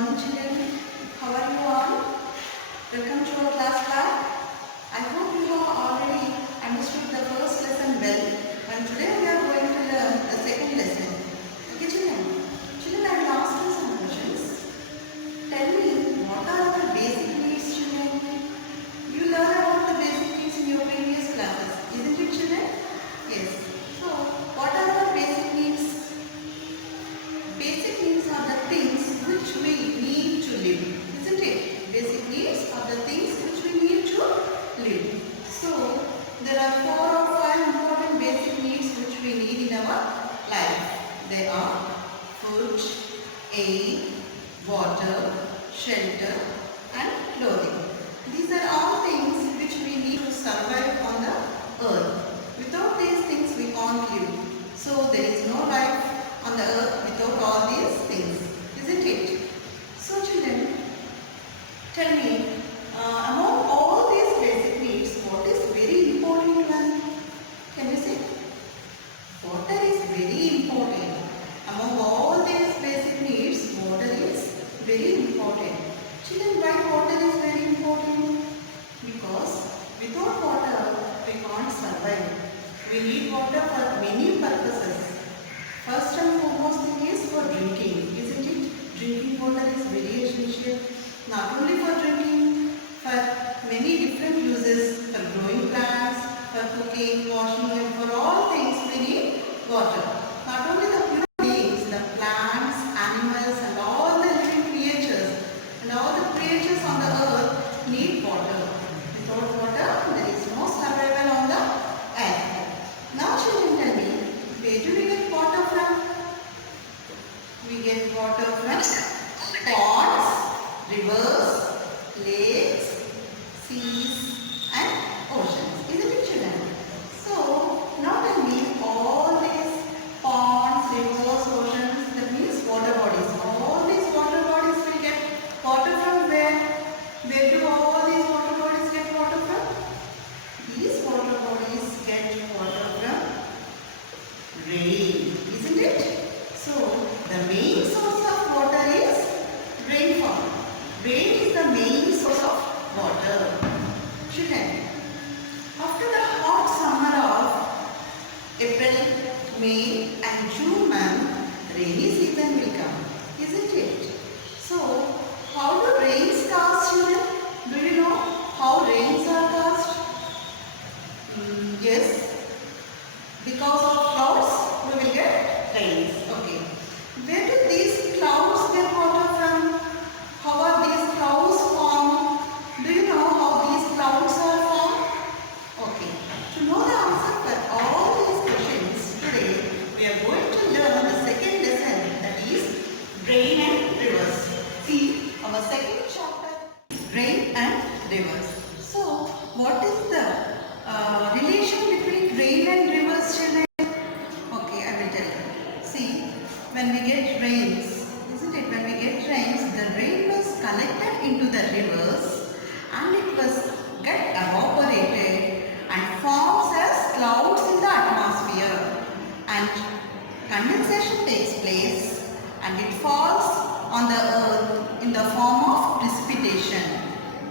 morning children. How are you all? Welcome to our class lab. I hope you have already understood the first lesson well. And today we are going to learn the second lesson. Okay children? Children, I will ask you some questions. Tell me, what are the basic needs children? You learn about the basic needs in your previous classes. Isn't it children? Yes. So, what are the basic needs? Basic needs are the things which we need to live, isn't it? Basic needs are the things which we need to live. So, there are 4 or 5 important basic needs which we need in our life. They are food, air, water, shelter and clothing. These are all things which we need to survive on the earth. Without these things we can't live. So, there is no life on the earth without all these things, isn't it? So children, tell me, among all these basic needs, what is very important one? Can you say? Water is very important. Among all these basic needs, water is very important. Children, why water is very important? Because without water, we can't survive. We need water for many purposes. First and foremost thing is for drinking, isn't it? Drinking water is very essential. Not only for drinking, for many different uses, for growing plants, for cooking, washing, and for all things we need water. Not only the human beings, the plants, animals, and all the living creatures, and all the creatures on the earth need water. Without water, there is no survival on the earth. Now children, tell me, where do we get water from? We get water from ponds, rivers, lakes, seas and oceans. Isn't it children? So, now tell me, all these ponds, rivers, oceans, that means water bodies. All these water bodies will get water from where? Where do all these water bodies get water from? These water bodies get water from rain, isn't it? So, the main source of water is rainfall. Rain is the main source of water. Children, after the hot summer of April, May and June month, rainy season will come, isn't it? So, how do rains cast children? Do you know how rains are cast? Yes. Because of clouds, we will get rains. Okay. Where do these clouds get water from? How are these clouds formed? Do you know how these clouds are formed? Okay. To know the answer for all these questions, today we are going to learn the second lesson, that is rain and rivers. See, our second chapter is rain and rivers. So, what is the relation between rain and rivers, children? Okay, I will tell you. See, when we get rains, isn't it? When we get rains, the rain was collected into the rivers and it was get evaporated and forms as clouds in the atmosphere, and condensation takes place and it falls on the earth in the form of precipitation.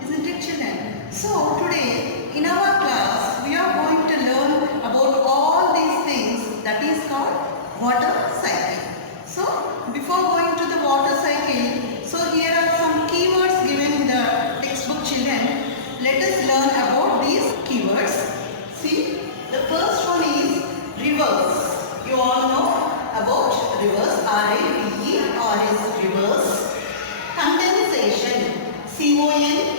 Isn't it children? So today in our class we are going to learn about all these things, that is called water cycle. So before going to the water cycle, so here are some keywords given in the textbook children. Let us learn about these keywords. See, the first one is rivers. You all know about rivers. R-I-V-E-R-S, rivers. Condensation. C-O-N-D-E-N-S-A-T-I-O-N,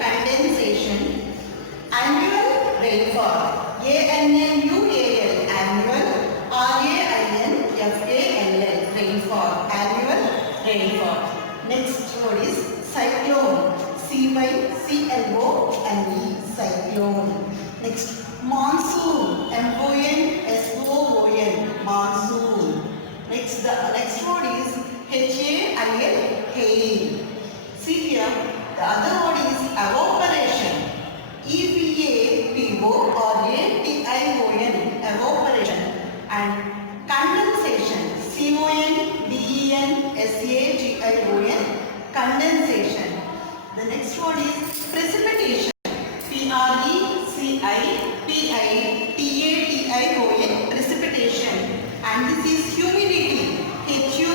condensation. Annual rainfall. A-N-N-U-A-L, annual. R-A-I-N-F-A-L-L, rainfall. Annual rainfall. Next word is cyclone. C-Y-C-L-O-N-E, cyclone. Next, monsoon. M-O-N-S-O-O-N, monsoon. Next, the next word is H-A-I-L, hail. See here, the other word is evaporation. E-V-A-P-O-R-A-T-I-O-N, evaporation. And condensation. C-O-N-D-E S-A-G-I-O-N, condensation. The next one is precipitation. P-R-E-C-I-P-I-T-A-T-I-O-N, precipitation. And this is humidity. H-U-M-I-D-I-T-Y,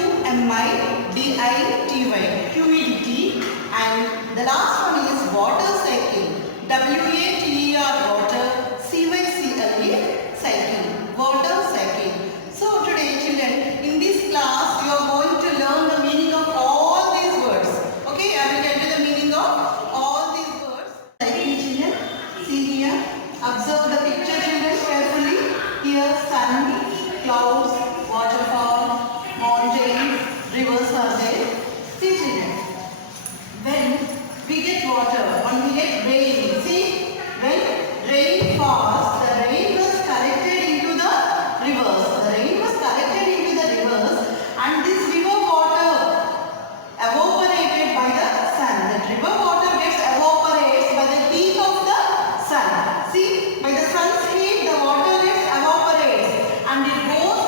humidity. And the last one is water cycle. W-A-T-E-R, water. C-Y-C-L-E, cycle. Water cycle. So today children, in this class you are going to learn the meaning of all these words. Okay, I will tell you the meaning of all these words. Cycle children, see here. Observe the picture children carefully. Here sun, clouds, waterfall, mountains, rivers are there. See children, when we get water, when we get rain, see, when rain falls, the rain was collected into the rivers. The rain was collected into the rivers, and this river water evaporated by the sun. The river water gets evaporates by the heat of the sun. See, by the sun's heat, the water gets evaporates and it goes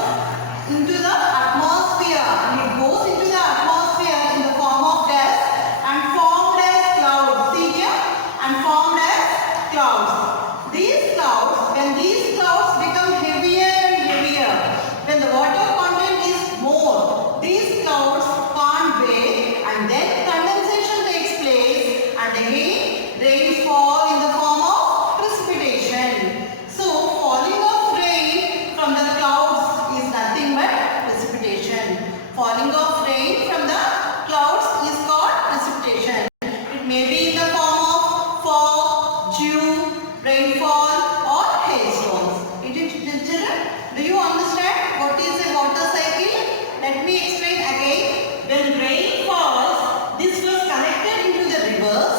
into the atmosphere. And it goes into the atmosphere in the form of gas and formed as clouds. See here, and formed as clouds. These clouds, when these clouds become heavier and heavier, when the water content is more, these clouds can't bear, and then condensation takes place, and again rainfall in the form of precipitation. So falling of rain from the clouds is nothing but precipitation. Falling of rain from the clouds is called precipitation. It may be in the form of fog, dew, rainfall or hailstones. Children, do you understand what is a water cycle? Let me explain again. When rain falls, this was collected into the rivers,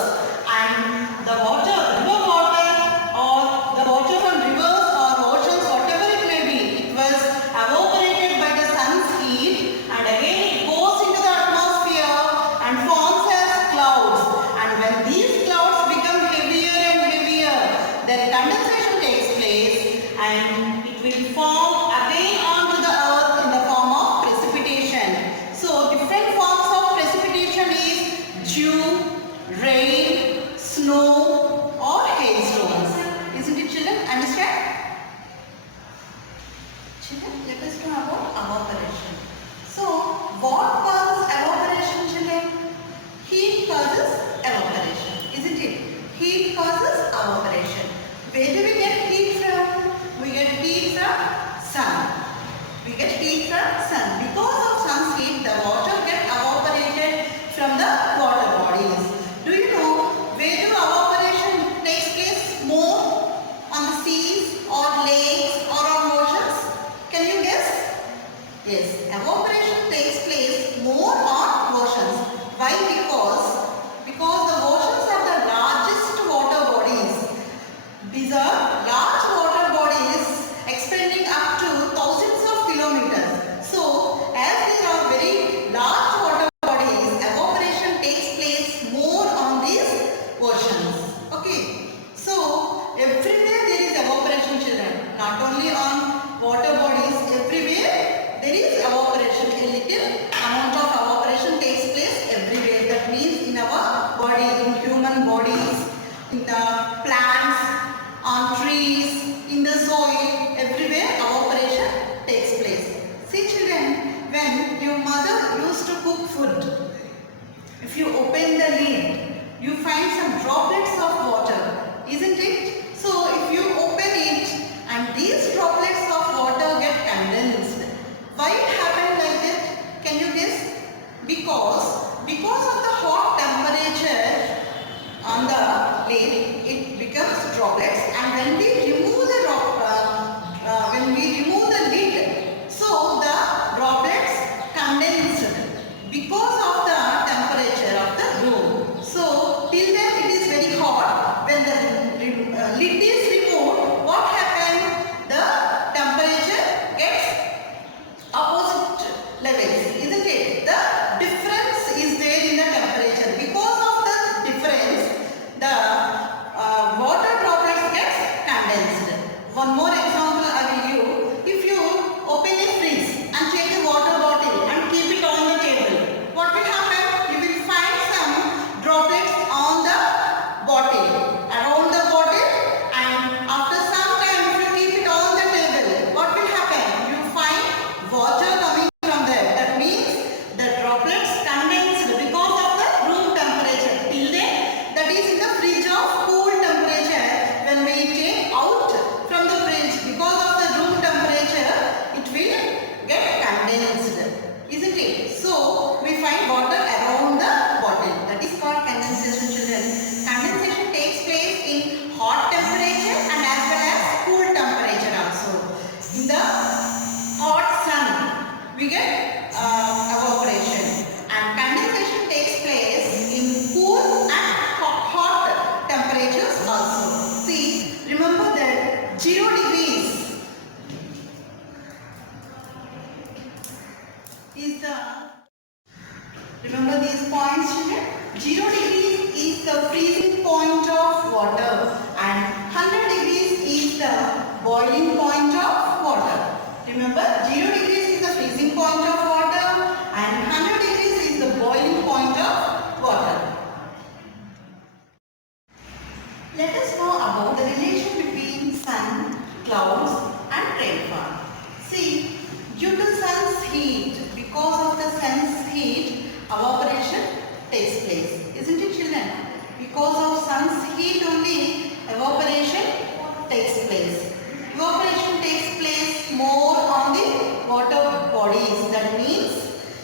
and the water, river water or the water from rivers or oceans, whatever it may be, it was evaporated by the sun's heat, and again it goes into the atmosphere and forms as clouds. And when these clouds become heavier and heavier, then condensation takes place and it will form again onto the earth in the form of precipitation. So different forms of precipitation is dew, rain, snow or hailstones. Isn't it children? Understand? Children, let us know about evaporation. So what causes evaporation children? Heat causes evaporation. Isn't it? Heat causes evaporation. Where do we get heat from? We get heat from sun. We get heat from sun. Because of sun's heat, the water gets evaporated from the water bodies. Do you know where do evaporation takes place more? On the seas or lakes or on oceans? Can you guess? Yes, evaporation takes place more on oceans. Why? Because the oceans are the largest water bodies. These are large water bodies expanding up to thousands of kilometers. So, as there are very large water bodies, evaporation takes place more on these oceans. Okay. So, everywhere there is evaporation children. Not only on water bodies, everywhere there is evaporation. A little amount of evaporation takes place everywhere. That means in our body, in human bodies, in the plants, on trees, in the soil, everywhere evaporation takes place. See children, when your mother used to cook food, if you open the lid, you find some droplets of water, isn't it? So if you open it and these droplets of water get condensed, why it happened like that? Can you guess? Because of the hot temperature on the lid, it becomes droplets, and when we remove the lid, so the droplets condensed because of the temperature of the room. So till then it is very hot. When the droplets condensed because of the room temperature. Till then, that is in the fridge of cool temperature. When we take out from the fridge, because of the room temperature, it will get condensed, isn't it? So we find water around the bottle. That is called condensation, children. Condensation takes place in hot temperature and as well as cool temperature also. In the hot sun, we get evaporation, and condensation takes place in cool and hot temperatures also. See, remember that 0 degrees is the, remember these points, children? 0 degrees is the freezing point of water and 100 degrees is the boiling point of water. Remember, 0 degrees is the freezing point of water and 100 degrees is the boiling point of water. Let us know about the relation between sun, clouds and rainfall. See, due to sun's heat, because of the sun's heat, evaporation takes place. Isn't it, children? Because of sun's heat only, evaporation takes place. Evaporation takes place more on the water bodies. That means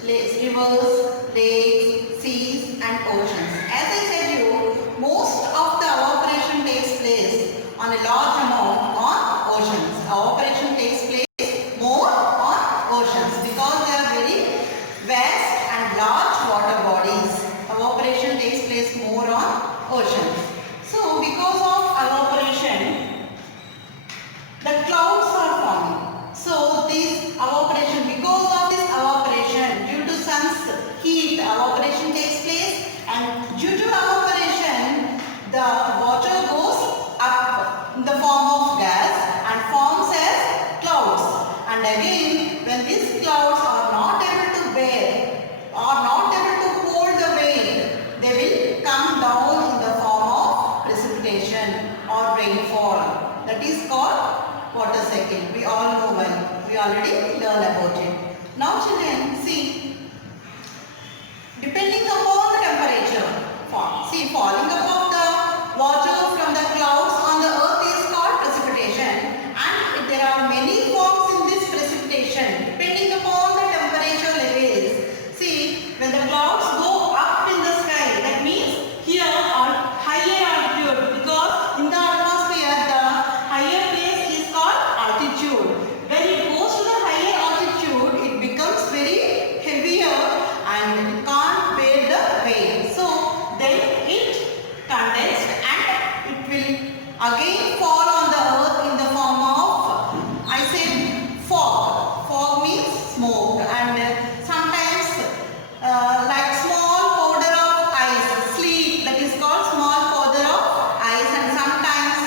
rivers, lakes, seas and oceans. As I said you, most of the evaporation takes place on a large amount on oceans. Evaporation takes place more on oceans because they are very vast and large water bodies. Evaporation takes place more on oceans. So because of evaporation, the clouds are forming. So this evaporation, because of this evaporation, due to sun's heat, evaporation takes place, and due to evaporation, the water goes up in the form of gas and forms as clouds. And again, when these clouds are not able to bear, or not able to hold the weight, they will come down in the form of precipitation or rainfall. That is called water cycle. We all know well. We already learned about it. Now children, see, depending upon the temperature, falling above the water from the clouds on the earth is called precipitation, and there are many forms in this precipitation depending upon the temperature levels. See, when the clouds go up in the sky, that means here on higher altitude, because in the atmosphere the higher place is called altitude. When it goes to the higher altitude, it becomes very heavier and it can't bear the weight. So then it condenses and it will again fall on the earth in the form of, I said, fog. Fog means smoke, and sometimes like small powder of ice, sleet, that is called small powder of ice, and sometimes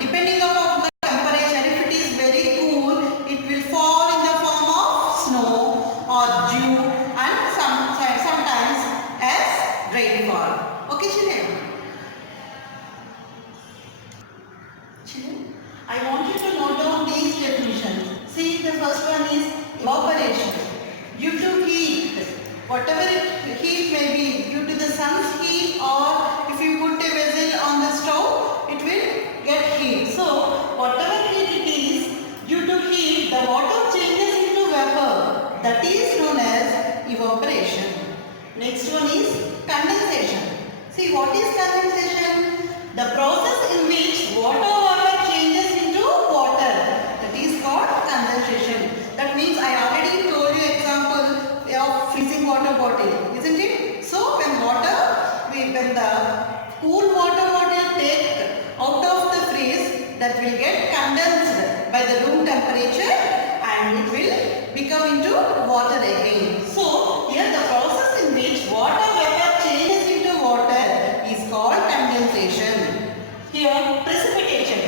depending upon the temperature, if it is very cool, it will fall in the form of snow or dew, and sometimes as rainfall. Okay, children? Children, I want you to note down these definitions. See, the first one is evaporation. Due to heat, whatever heat may be, due to the sun's heat, or if you put a vessel on the stove, it will get heat. So, whatever heat it is, due to heat, the water changes into vapor. That is known as evaporation. Next one is condensation. See, what is condensation? The process in which water vapor changes into water. That is called condensation. That means I already told you example of freezing water bottle, isn't it? So when the cool water bottle take out of the freeze, that will get condensed by the room temperature and it will become into water again. So here the process in which water vapor changes into water is called condensation. Here precipitation.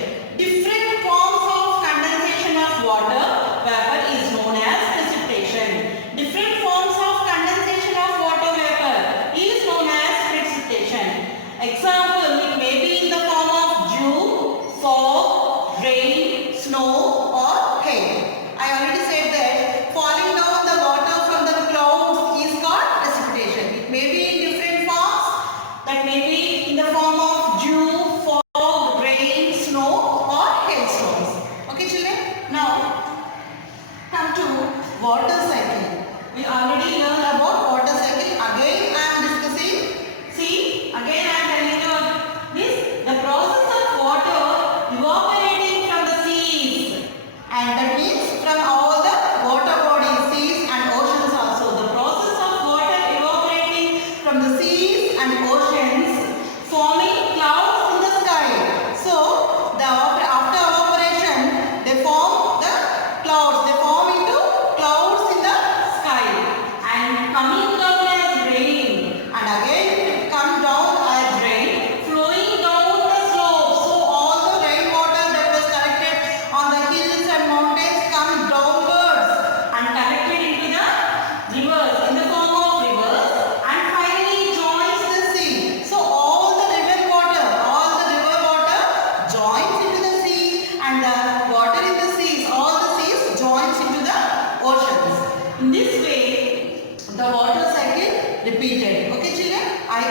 the water cycle repeated. Okay children, I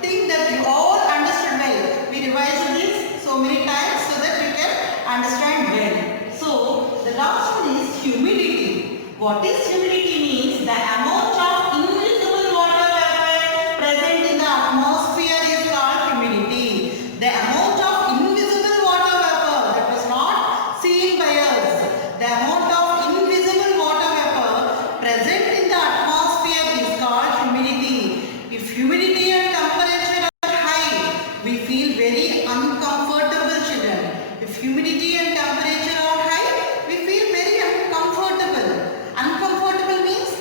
think that you all understood well. We revised this so many times so that you can understand well. So the last one is humidity. What is humidity means? The amount of invisible water vapor present in the atmosphere is called humidity. The amount of invisible water vapor that was not seen by us. The amount of invisible water vapor present in the atmosphere is called humidity. If humidity and temperature are high, we feel very uncomfortable children. If humidity and temperature are high, we feel very uncomfortable. Uncomfortable means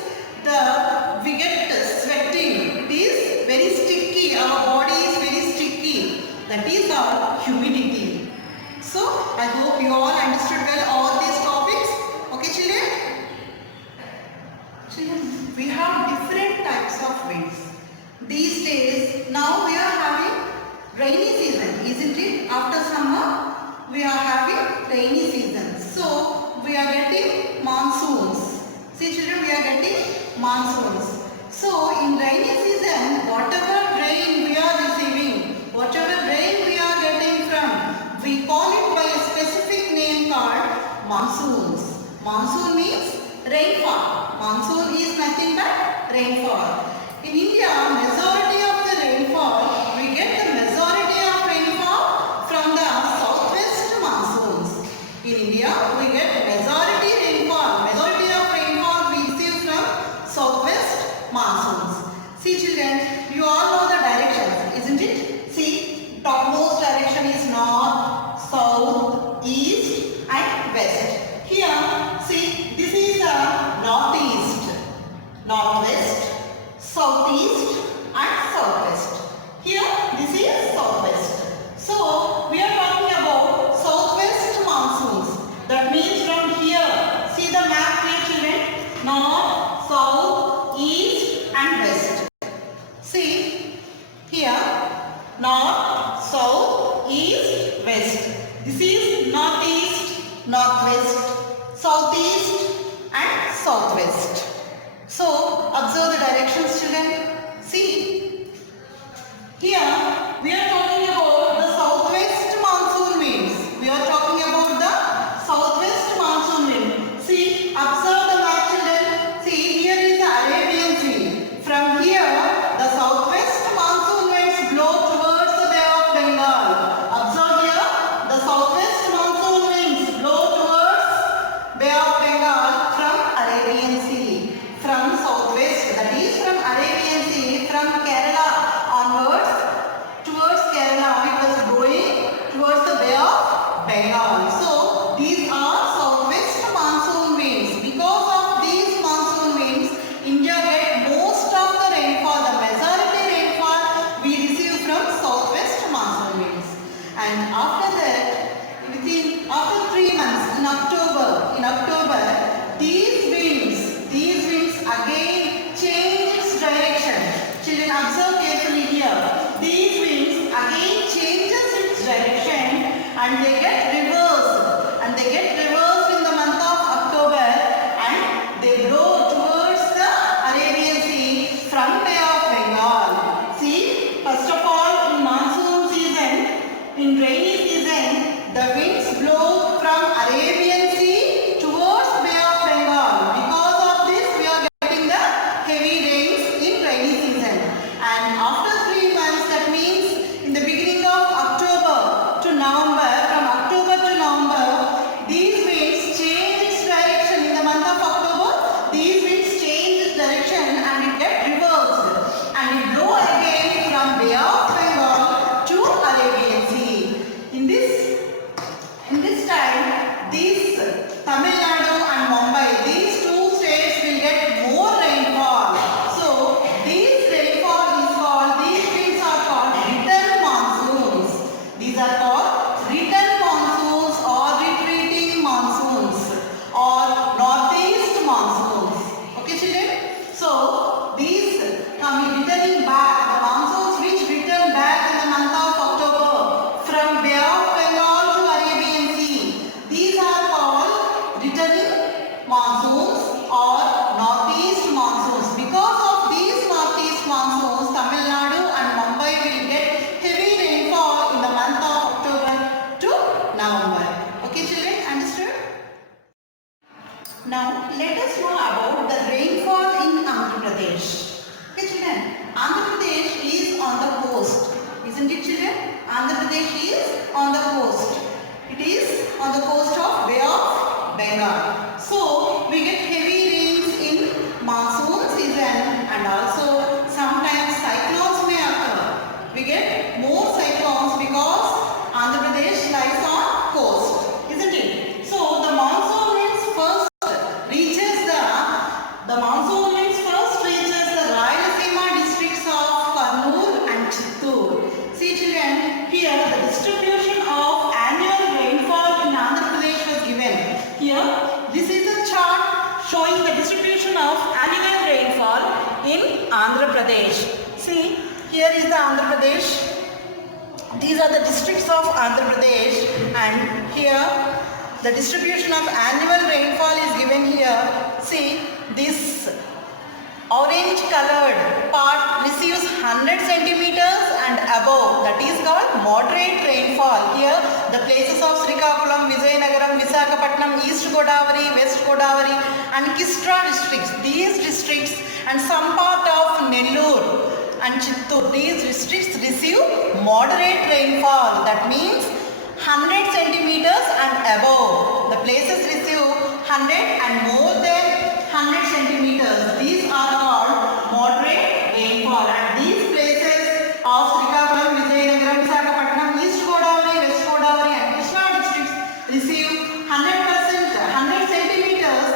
we get sweating. It is very sticky. Our body is very sticky. That is our humidity. So I hope you all understood well all these topics. Okay children? Children, we have different types of winds. These days, now we are having rainy season, isn't it? After summer, we are having rainy season. So we are getting monsoons. See children, we are getting monsoons. So in rainy season, whatever rain we are receiving, whatever rain we are getting from, we call it by a specific name called monsoons. Monsoon means rainfall. Monsoon is nothing but rainfall. In India, majority of the rainfall, we get the majority of rainfall from the southwest monsoons. In India, we get majority rainfall. Majority of rainfall we receive from southwest monsoons. See children, you all know the directions, isn't it? See, topmost direction is north, south, east and west. Here, see, this is the northeast, northwest, southeast and southwest. Here, this is southwest. So, we are talking about southwest monsoons. That means from here, see the map here children, north, south, east and west. See, here, north, south, east, west. This is northeast, northwest, southeast and southwest. So, observe the directions children. See, here we are talking about the southwest monsoon winds. We are talking about the southwest monsoon wind. See, observe the map children. See, here is the Arabian Sea. From here, the southwest monsoon winds blow towards the Bay of Bengal. Observe here, the southwest monsoon winds blow towards Bay of Bengal from Arabian Sea. From southwest, that is from Arabian Sea, from Kerala onwards, towards Kerala, it was going towards the Bay of Bengal. So, these are southwest monsoon winds. Because of these monsoon winds, India gets most of the rainfall, the majority rainfall we receive from southwest monsoon winds. And after that, after 3 months, in October, these winds again change its direction. Children, observe carefully here. These winds again changes its direction and they get reversed. And they get reversed in the month of October and they blow towards the Arabian Sea from Bay of Bengal. See, first of all, in monsoon season, in rainy season, the winds blow from Arabian Sea towards Bay of Bengal. Because of this, we are getting the heavy rains in rainy season. And after 3 months, that means in the beginning of October to November, from October the coast of Bay of Bengal. So we get heavy rains in monsoon season, and also sometimes cyclones may occur. We get more cyclones because Andhra Pradesh lies on coast, isn't it? So the monsoon winds first reaches the Rayalaseema districts of Kurnool and Chittoor. See children, here the distribution of annual rainfall in Andhra Pradesh was given. Here, this is a chart showing the distribution of annual rainfall in Andhra Pradesh. See, here is the Andhra Pradesh. These are the districts of Andhra Pradesh, and here the distribution of annual rainfall is given here. See, this orange colored part receives 100 centimeters and above, that is called moderate rainfall. Here the places of Srikakulam, Vizianagaram, Visakhapatnam, East Godavari, West Godavari and Kistra districts, these districts and some part of Nellore and Chittoor, these districts receive moderate rainfall, that means 100 centimeters and above. The places receive 100 and more than 100 centimeters. These are called moderate rainfall, and these places of Srikakulam, Vizianagaram, Visakhapatnam, East Godavari, West Godavari and Krishna districts receive 100 centimeters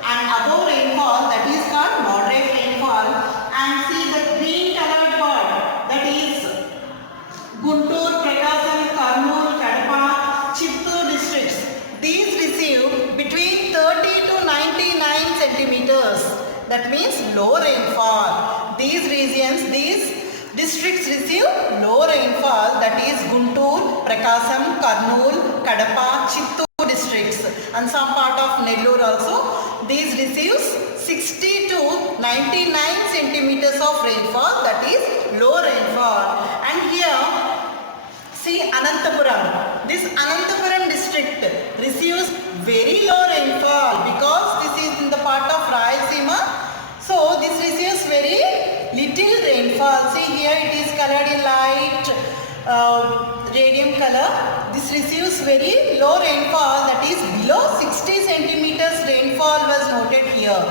and above rainfall, that is called moderate rainfall. And see the green colored part, that is Guntur, Prakasam, Kurnool, Kadapa, Chittoor districts. These receive between 30 to 99 centimeters. That means low rainfall. These regions, these districts receive low rainfall, that is Guntur, Prakasam, Kurnool, Kadapa, Chittoor districts and some part of Nellore also. These receives 60 to 99 centimeters of rainfall, that is low rainfall. And here see Anantapuram. This Anantapuram district receives very low rainfall because this is in the part of Rayalaseema. So this receives very little rainfall. See here it is colored in light radium color. This receives very low rainfall, that is below 60 centimeters rainfall was noted here.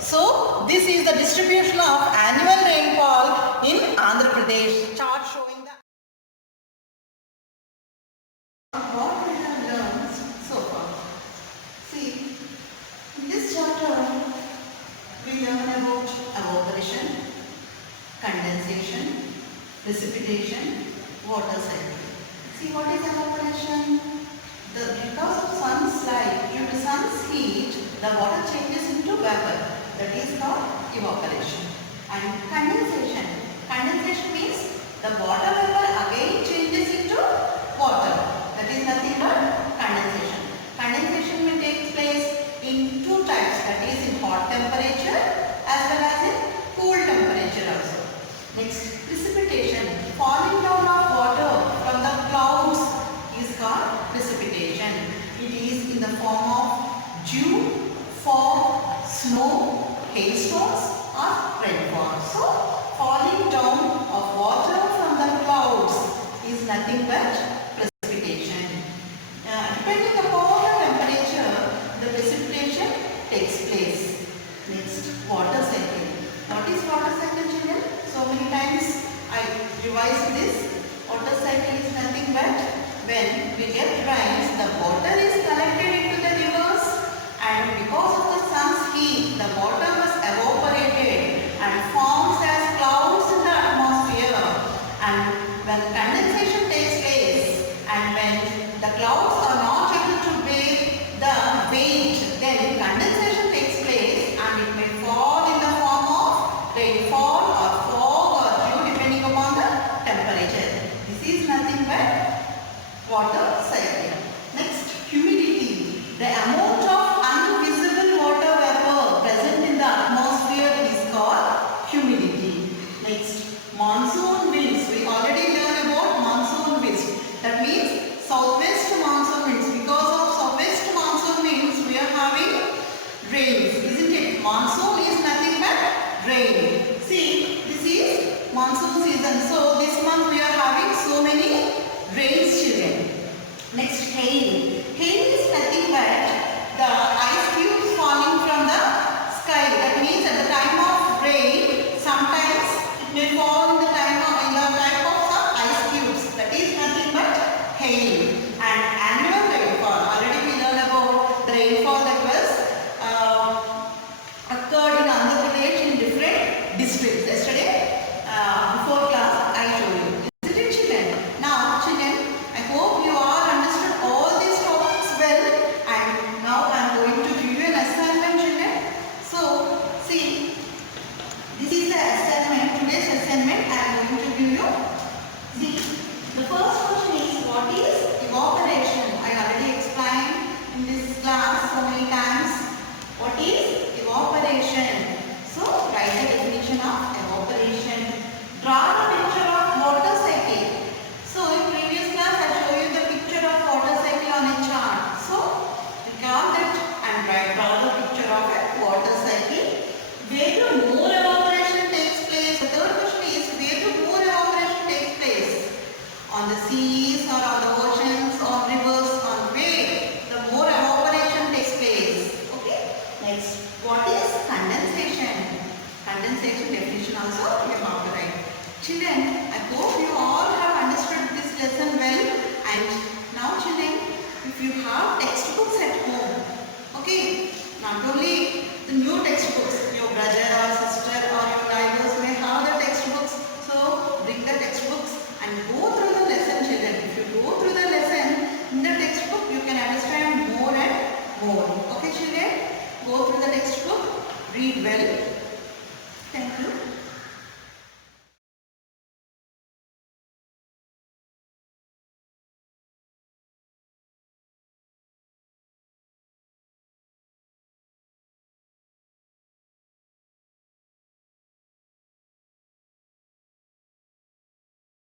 So this is the distribution of annual rainfall in Andhra Pradesh. Chart showing the what we have learned so far. See, in this chapter we learn about evaporation, condensation, precipitation, water cycle. See, what is evaporation? Because of sun's light, due to sun's heat, the water changes into vapor. That is called evaporation. And condensation. Condensation means the water vapor again changes into water. That is nothing but condensation. Condensation will take place in two types, that is in hot temperature as well as in cool temperature also. Next, precipitation. Falling down of water from the clouds is called precipitation. It is in the form of dew, fog, snow, hailstones or rainfall. So, falling down of water from the clouds is nothing but precipitation. Depending upon the temperature, the precipitation takes place. Next, water cycle. What is water cycle, children? So many times I revised this. Water cycle is nothing but when we get rains, the water is collected into the rivers, and because of the sun's heat, the water was evaporated and forms as clouds in the atmosphere. And when condensation takes place, and when the clouds are not able to bear the weight, then condensation takes place and it may fall in the form of rainfall or fog or dew depending upon the temperature. This is nothing but water cycle. Next, humidity. The amount of invisible water vapor present in the atmosphere is called humidity. Next, monsoon winds. We already learned about monsoon winds. That means southwest monsoon winds. Because of southwest monsoon winds, we are having rains, isn't it? Monsoon is nothing but rain. See, this is monsoon season. So this month we are having so many rains, children. Next, hail. Hail is but the ice cubes falling from the sky. That means at the time of rain, sometimes it may fall in the type of some ice cubes. That is nothing but hail. And annual rainfall. Already we learned about the rainfall that was occurred in Andhra Pradesh in different districts. Yesterday, before class, I told you. Isn't it, children? Now, children, I hope you all understood all these topics well. And now I am going to give you an assignment, children. So, see, this is the assignment. Today's assignment I am going to give you. See, the first question is, what is evaporation? I already explained in this class so many times. What is evaporation? So, write the definition of evaporation. Draw the picture of water cycle. So, in previous class I showed you the picture of water cycle on a chart. So, recall that and draw the picture of a water cycle. Where do more evaporation takes place? The third question is, where do more evaporation takes place? On the seas or on the oceans or rivers, on where the more evaporation takes place. Okay. Next, what is condensation? Condensation definition also you have to write. Children, I hope you all have understood this lesson well. And now, children, if you have textbooks at home, okay, not only the new textbooks, your brother or sister or your